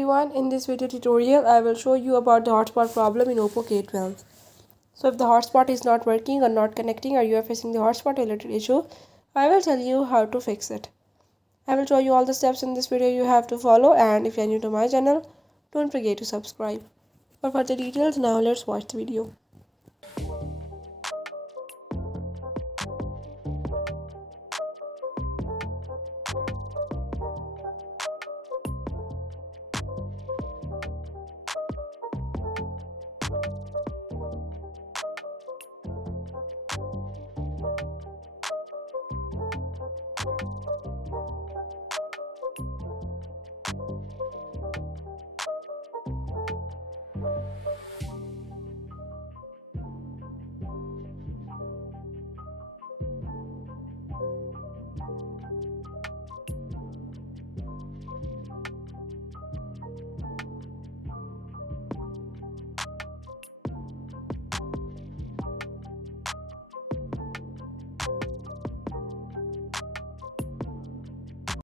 everyone, in this video tutorial I will show you about the hotspot problem in Oppo K12. So if the hotspot is not working or not connecting, or you are facing the hotspot related issue, I will tell you how to fix it. I will show you all the steps in this video you have to follow, and if you are new to my channel, don't forget to subscribe. For further details, now let's watch the video.